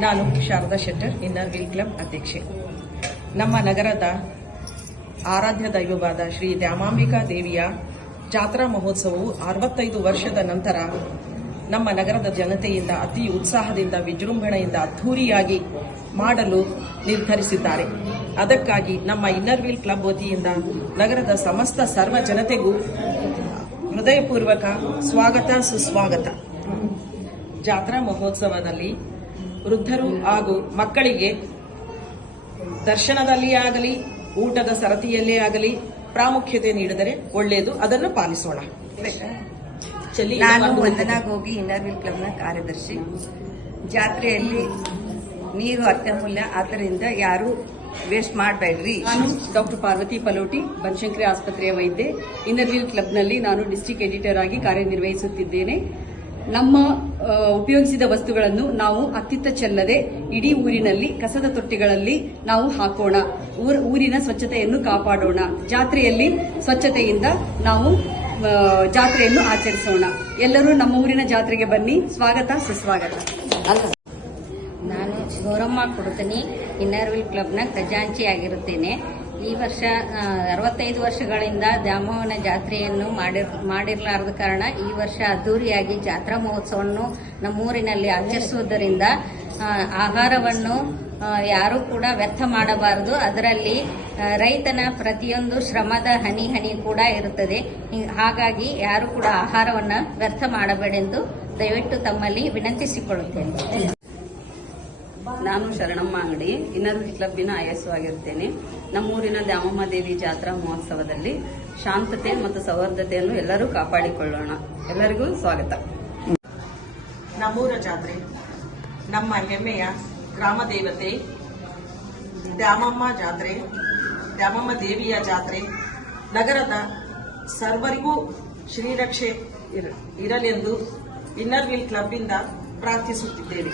ನಾನು Sharada Shettar inner wheel club ಅಧ್ಯಕ್ಷೆ. ನಮ್ಮ ನಗರದ ಆರಾಧ್ಯ ದೈವವಾದ ಶ್ರೀ ದ್ಯಾಮಾಂಬಿಕಾ ದೇವಿಯ ಜಾತ್ರಾ ಮಹೋತ್ಸವವು ಅರವತ್ತೈದು ವರ್ಷದ ನಂತರ ನಮ್ಮ ನಗರದ ಜನತೆಯಿಂದ ಅತಿ ಉತ್ಸಾಹದಿಂದ, ವಿಜೃಂಭಣೆಯಿಂದ ಅದ್ಧೂರಿಯಾಗಿ ಮಾಡಲು ನಿರ್ಧರಿಸಿದ್ದಾರೆ. ಅದಕ್ಕಾಗಿ ನಮ್ಮ ಇನ್ನರ್ ವೀಲ್ ಕ್ಲಬ್ ವತಿಯಿಂದ ನಗರದ ಸಮಸ್ತ ಸರ್ವ ಜನತೆಗೂ ಹೃದಯಪೂರ್ವಕ ಸ್ವಾಗತ, ಸುಸ್ವಾಗತ. ಜಾತ್ರಾ ಮಹೋತ್ಸವದಲ್ಲಿ ವೃದ್ಧರು ಹಾಗೂ ಮಕ್ಕಳಿಗೆ ದರ್ಶನದಲ್ಲಿ ಆಗಲಿ ಊಟದ ಸರತಿಯಲ್ಲೇ ಆಗಲಿ ಪ್ರಾಮುಖ್ಯತೆ ನೀಡಿದರೆ ಒಳ್ಳೆಯದು. ಅದನ್ನು ಪಾಲಿಸೋಣ. ನಾನು ವಂದನಾ ಹೋಗಿ ಇನ್ನರ್ವಿಲ್ ಕ್ಲಬ್ನ ಕಾರ್ಯದರ್ಶಿ. ಜಾತ್ರೆಯಲ್ಲಿ ನೀರು ಅತ್ಯಮೂಲ್ಯ ಆದ್ದರಿಂದ ಯಾರು ವೇಸ್ಟ್ ಮಾಡಬೇಡ್ರಿ. ನಾನು ಡಾಕ್ಟರ್ ಪಾರ್ವತಿ ಪಲೋಟಿ ಬನಶಂಕರಿ ಆಸ್ಪತ್ರೆಯ ವೈದ್ಯೆ. ಇನ್ನರ್ ವೀಲ್ ಕ್ಲಬ್ನಲ್ಲಿ ನಾನು ಡಿಸ್ಟಿಕ್ ಎಡಿಟರ್ ಆಗಿ ಕಾರ್ಯನಿರ್ವಹಿಸುತ್ತಿದ್ದೇನೆ. ನಮ್ಮ ಉಪಯೋಗಿಸಿದ ವಸ್ತುಗಳನ್ನು ನಾವು ಅತ್ತಿತ್ತ ಚೆಲ್ಲದೆ ಇಡೀ ಊರಿನಲ್ಲಿ ಕಸದ ತೊಟ್ಟಿಗಳಲ್ಲಿ ನಾವು ಹಾಕೋಣ. ಊರ್- ಊರಿನ ಸ್ವಚ್ಛತೆಯನ್ನು ಕಾಪಾಡೋಣ. ಜಾತ್ರೆಯಲ್ಲಿ ಸ್ವಚ್ಛತೆಯಿಂದ ನಾವು ಜಾತ್ರೆಯನ್ನು ಆಚರಿಸೋಣ. ಎಲ್ಲರೂ ನಮ್ಮ ಊರಿನ ಜಾತ್ರೆಗೆ ಬನ್ನಿ. ಸ್ವಾಗತ, ಸುಸ್ವಾಗತ. ನಾನು ಗೌರಮ್ಮ ಕೊಡ್ತೀನಿ ಇನ್ನರ್ವಿಲ್ ಕ್ಲಬ್ನ ಖಜಾಂಚಿ ಆಗಿರುತ್ತೇನೆ ಈ ವರ್ಷ ಅರವತ್ತೈದು ವರ್ಷಗಳಿಂದ ದ್ಯಾಮವ್ವನ ಜಾತ್ರೆಯನ್ನು ಮಾಡಿರ್, ಮಾಡಿರಲಾರದ ಕಾರಣ ಈ ವರ್ಷ ಅದ್ದೂರಿಯಾಗಿ ಜಾತ್ರಾ ಮಹೋತ್ಸವವನ್ನು ನಮ್ಮೂರಿನಲ್ಲಿ ಆಚರಿಸುವುದರಿಂದ ಆಹಾರವನ್ನು ಯಾರೂ ಕೂಡ ವ್ಯರ್ಥ ಮಾಡಬಾರದು. ಅದರಲ್ಲಿ ರೈತನ ಪ್ರತಿಯೊಂದು ಶ್ರಮದ ಹನಿ ಹನಿ ಕೂಡ ಇರುತ್ತದೆ. ಹಾಗಾಗಿ ಯಾರು ಕೂಡ ಆಹಾರವನ್ನು ವ್ಯರ್ಥ ಮಾಡಬೇಡೆಂದು ದಯವಿಟ್ಟು ತಮ್ಮಲ್ಲಿ ವಿನಂತಿಸಿಕೊಳ್ಳುತ್ತೇನೆ. ನಾನು ಶರಣಮ್ಮ ಅಂಗಡಿ ಇನ್ನರ್ ವೀಲ್ ಕ್ಲಬ್ಬಿನ ಐಎಸ್ ಆಗಿರ್ತೇನೆ ನಮ್ಮೂರಿನ ದ್ಯಾಮಮ್ಮ ದೇವಿ ಜಾತ್ರಾ ಮಹೋತ್ಸವದಲ್ಲಿ ಶಾಂತತೆ ಮತ್ತು ಸೌಹಾರ್ದತೆಯನ್ನು ಎಲ್ಲರೂ ಕಾಪಾಡಿಕೊಳ್ಳೋಣ. ಎಲ್ಲರಿಗೂ ಸ್ವಾಗತ. ನಮ್ಮೂರ ಜಾತ್ರೆ, ನಮ್ಮ ಹೆಮ್ಮೆಯ ಗ್ರಾಮ ದೇವತೆ, ದ್ಯಾಮಮ್ಮ ಜಾತ್ರೆ, ದ್ಯಾಮಮ್ಮ ದೇವಿಯ ಜಾತ್ರೆ, ನಗರದ ಸರ್ವರಿಗೂ ಶ್ರೀರಕ್ಷೆ ಇರ- ಇರಲೆಂದು ಇನ್ನರ್ ಕ್ಲಬ್ ಕ್ಲಬ್ಬಿಂದ ಪ್ರಾರ್ಥಿಸುತ್ತಿದ್ದೇವೆ.